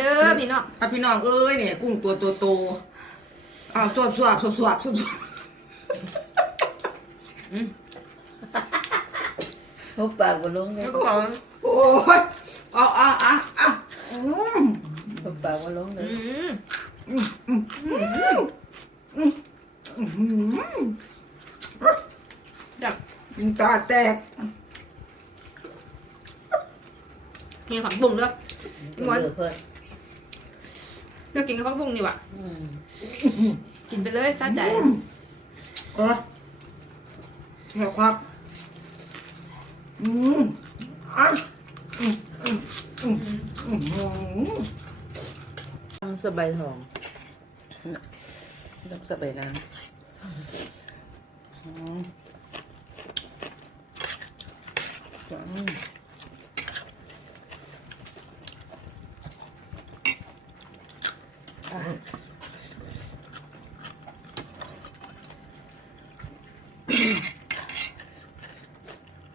เด้อพี่น้องอะพี่น้องเอ้ยเนี่ยกุ้งตัวโตๆอ้าวสวบสวบสวบสวบสวบสวบอืมทุบปากบ่ลงเลยกระเป๋าโอ้ยเอาเอาเอาเอาอืมทุบปากบ่ลงเลอืยมอืมอืมอืมอืมอืมอืมจับอืมตาแตกเฮียขับบุ้งเด้อเบื่อเพิ่นเลือ กกินกับผักบุ้งดีกว่าอืมกินไปเลยซาใจอืมเออแซ่บครับอืมอะอืมอืมอืมอืมอืมสบายทองต้องสบายน้อืมำอืม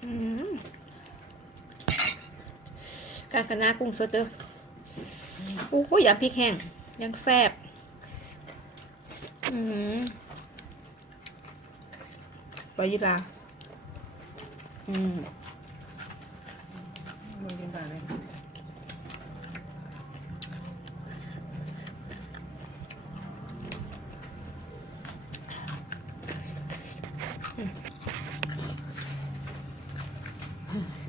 อืมกาคณะกุ้งสดเด้อโอ้โหยำพริกแห้ง ยังแซ่บอืมปลายีราอืมมึงกินปลาเลย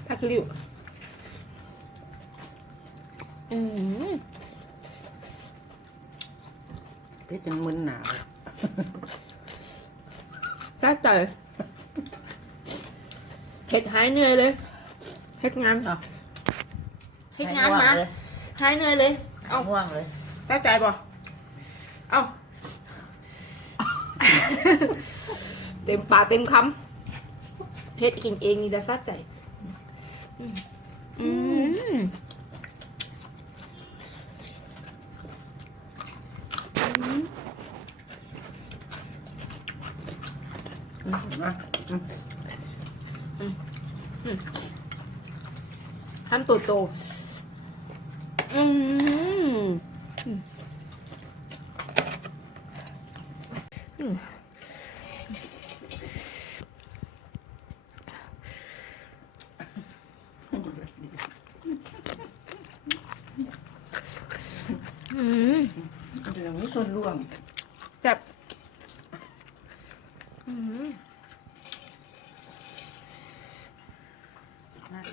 ผักกริ้วอืมเพชรจนมึนหนาวแซ่บใจเฮ็ดหายเหนื่อยเลยเฮ็ดงานเอาเฮ็ดงานง่วมาเลยหายเหนื่อยเลย เอาง่วงเลยแซ่บใจบ่เอา เต็มปากเต็มคำเฮ็ดกินเองนี่ด้แซ่บใจอืมอืมอืมมาอืมทำตัวโตอืมอืม อืมเดี๋ยวมีส่วนรวมจับอืม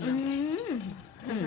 อืม อืม